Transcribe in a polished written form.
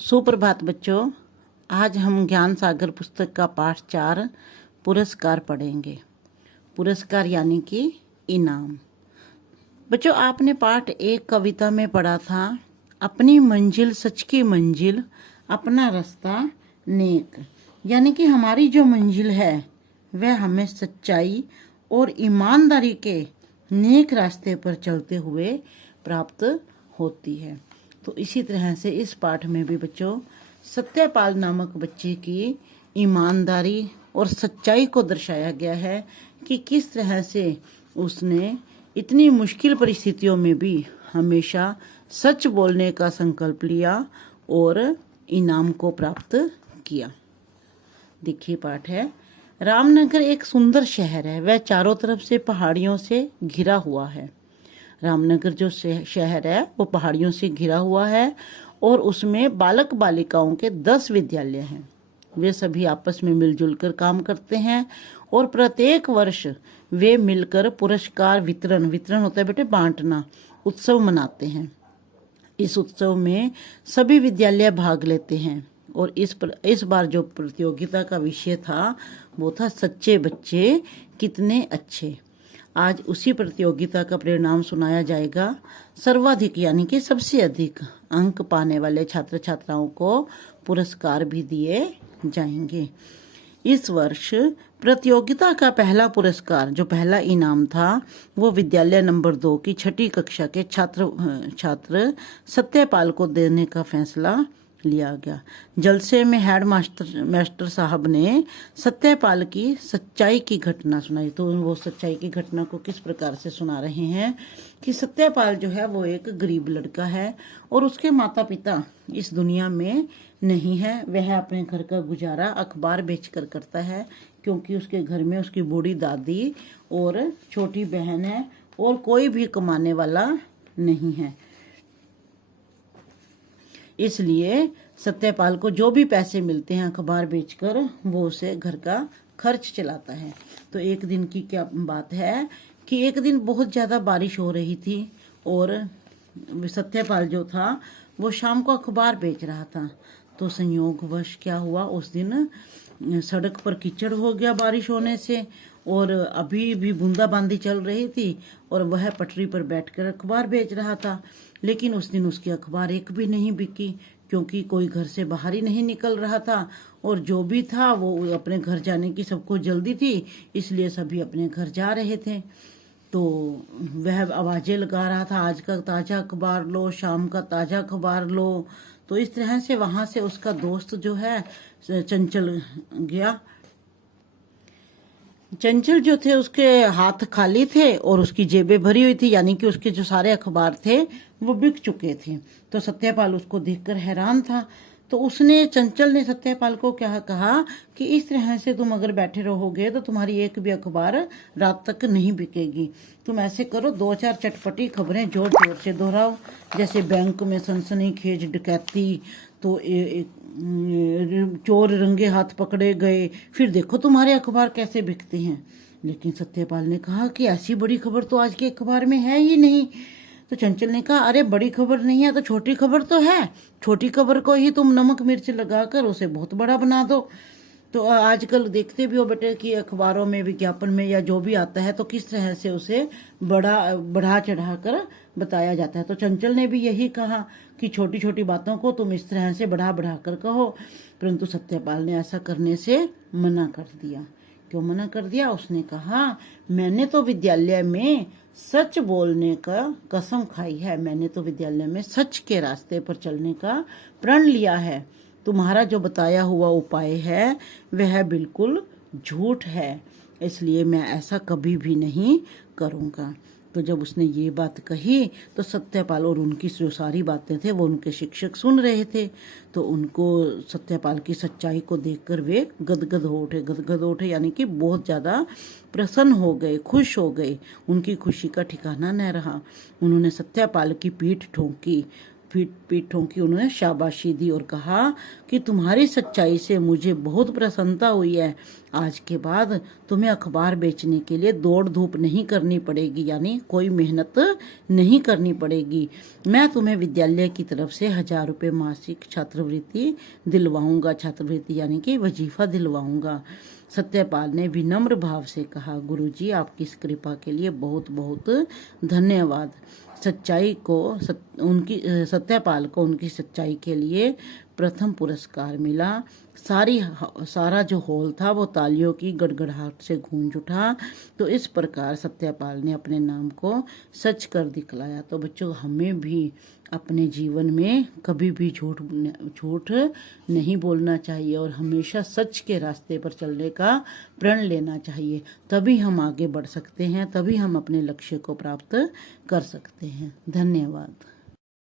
सुप्रभात बच्चों। आज हम ज्ञान सागर पुस्तक का पाठ 4 पुरस्कार पढ़ेंगे। पुरस्कार यानी कि इनाम। बच्चों, आपने पाठ 1 कविता में पढ़ा था, अपनी मंजिल सच की मंजिल, अपना रास्ता नेक। यानी कि हमारी जो मंजिल है वह हमें सच्चाई और ईमानदारी के नेक रास्ते पर चलते हुए प्राप्त होती है। तो इसी तरह से इस पाठ में भी बच्चों सत्यपाल नामक बच्चे की ईमानदारी और सच्चाई को दर्शाया गया है कि किस तरह से उसने इतनी मुश्किल परिस्थितियों में भी हमेशा सच बोलने का संकल्प लिया और इनाम को प्राप्त किया। देखिए, पाठ है, रामनगर एक सुंदर शहर है। वह चारों तरफ से पहाड़ियों से घिरा हुआ है। रामनगर जो शहर है वो पहाड़ियों से घिरा हुआ है और उसमें बालक बालिकाओं के 10 विद्यालय हैं। वे सभी आपस में मिलजुल कर काम करते हैं और प्रत्येक वर्ष वे मिलकर पुरस्कार वितरण होता है बेटे, बांटना, उत्सव मनाते हैं। इस उत्सव में सभी विद्यालय भाग लेते हैं और इस बार जो प्रतियोगिता का विषय था वो था सच्चे बच्चे कितने अच्छे। आज उसी प्रतियोगिता का परिणाम सुनाया जाएगा। सर्वाधिक यानी कि सबसे अधिक अंक पाने वाले छात्र छात्राओं को पुरस्कार भी दिए जाएंगे। इस वर्ष प्रतियोगिता का पहला पुरस्कार, जो पहला इनाम था, वो विद्यालय नंबर 2 की 6ठी कक्षा के छात्र सत्यपाल को देने का फैसला लिया गया। जलसे में हेड मास्टर साहब ने सत्यपाल की सच्चाई की घटना सुनाई। तो वो सच्चाई की घटना को किस प्रकार से सुना रहे हैं कि सत्यपाल जो है वो एक गरीब लड़का है और उसके माता पिता इस दुनिया में नहीं है। वह अपने घर का गुजारा अखबार बेचकर करता है, क्योंकि उसके घर में उसकी बूढ़ी दादी और छोटी बहन है और कोई भी कमाने वाला नहीं है। इसलिए सत्यपाल को जो भी पैसे मिलते हैं अखबार बेचकर, वो उसे घर का खर्च चलाता है। तो एक दिन की क्या बात है कि एक दिन बहुत ज़्यादा बारिश हो रही थी और सत्यपाल जो था वो शाम को अखबार बेच रहा था। तो संयोगवश क्या हुआ, उस दिन सड़क पर कीचड़ हो गया बारिश होने से और अभी भी बूंदाबांदी चल रही थी और वह पटरी पर बैठकर अखबार बेच रहा था। लेकिन उस दिन उसकी अखबार एक भी नहीं बिकी, क्योंकि कोई घर से बाहर ही नहीं निकल रहा था और जो भी था वो अपने घर जाने की सबको जल्दी थी, इसलिए सभी अपने घर जा रहे थे। तो वह आवाजें लगा रहा था, आज का ताजा अखबार लो, शाम का ताजा अखबार लो। तो इस तरह से वहां से उसका दोस्त जो है चंचल गया। चंचल जो थे उसके हाथ खाली थे और उसकी जेबें भरी हुई थी, यानी कि उसके जो सारे अखबार थे वो बिक चुके थे। तो सत्यपाल उसको देखकर हैरान था। तो चंचल ने सत्यपाल को क्या कहा कि इस तरह से तुम अगर बैठे रहोगे तो तुम्हारी एक भी अखबार रात तक नहीं बिकेगी। तुम ऐसे करो, 2-4 चटपटी खबरें जोर जोर से दोहराओ, जैसे बैंक में सनसनीखेज डकैती, तो चोर रंगे हाथ पकड़े गए, फिर देखो तुम्हारे अखबार कैसे बिकते हैं। लेकिन सत्यपाल ने कहा कि ऐसी बड़ी खबर तो आज के अखबार में है ही नहीं। तो चंचल ने कहा, अरे बड़ी खबर नहीं है तो छोटी खबर तो है, छोटी खबर को ही तुम नमक मिर्च लगाकर उसे बहुत बड़ा बना दो। तो आजकल देखते भी हो बेटे कि अखबारों में, विज्ञापन में या जो भी आता है तो किस तरह से उसे बढ़ा चढ़ा कर बताया जाता है। तो चंचल ने भी यही कहा कि छोटी छोटी बातों को तुम इस तरह से बढ़ा बढ़ा कर कहो, परंतु सत्यपाल ने ऐसा करने से मना कर दिया। क्यों मना कर दिया? उसने कहा, मैंने तो विद्यालय में सच बोलने का कसम खाई है, मैंने तो विद्यालय में सच के रास्ते पर चलने का प्रण लिया है। तुम्हारा जो बताया हुआ उपाय है वह बिल्कुल झूठ है, इसलिए मैं ऐसा कभी भी नहीं करूँगा। तो जब उसने ये बात कही तो सत्यपाल और उनकी जो सारी बातें थे वो उनके शिक्षक सुन रहे थे। तो उनको सत्यपाल की सच्चाई को देखकर वे गदगद हो उठे, यानी कि बहुत ज़्यादा प्रसन्न हो गए, खुश हो गए। उनकी खुशी का ठिकाना न रहा। उन्होंने सत्यपाल की पीठ ठोंकी पीठ ठोंकी, उन्होंने शाबाशी दी और कहा कि तुम्हारी सच्चाई से मुझे बहुत प्रसन्नता हुई है। आज के बाद तुम्हें अखबार बेचने के लिए दौड़ धूप नहीं करनी पड़ेगी, यानी कोई मेहनत नहीं करनी पड़ेगी। मैं तुम्हें विद्यालय की तरफ से 1000 रुपये मासिक छात्रवृत्ति दिलवाऊंगा, छात्रवृत्ति यानी कि वजीफा दिलवाऊंगा। सत्यपाल ने विनम्र भाव से कहा, गुरुजी आपकी इस कृपा के लिए बहुत बहुत धन्यवाद। सत्यपाल को उनकी सच्चाई के लिए प्रथम पुरस्कार मिला। सारा जो हॉल था वो तालियों की गड़गड़ाहट से गूंज उठा। तो इस प्रकार सत्यपाल ने अपने नाम को सच कर दिखलाया। तो बच्चों, हमें भी अपने जीवन में कभी भी झूठ नहीं बोलना चाहिए और हमेशा सच के रास्ते पर चलने का प्रण लेना चाहिए। तभी हम आगे बढ़ सकते हैं, तभी हम अपने लक्ष्य को प्राप्त कर सकते हैं। धन्यवाद।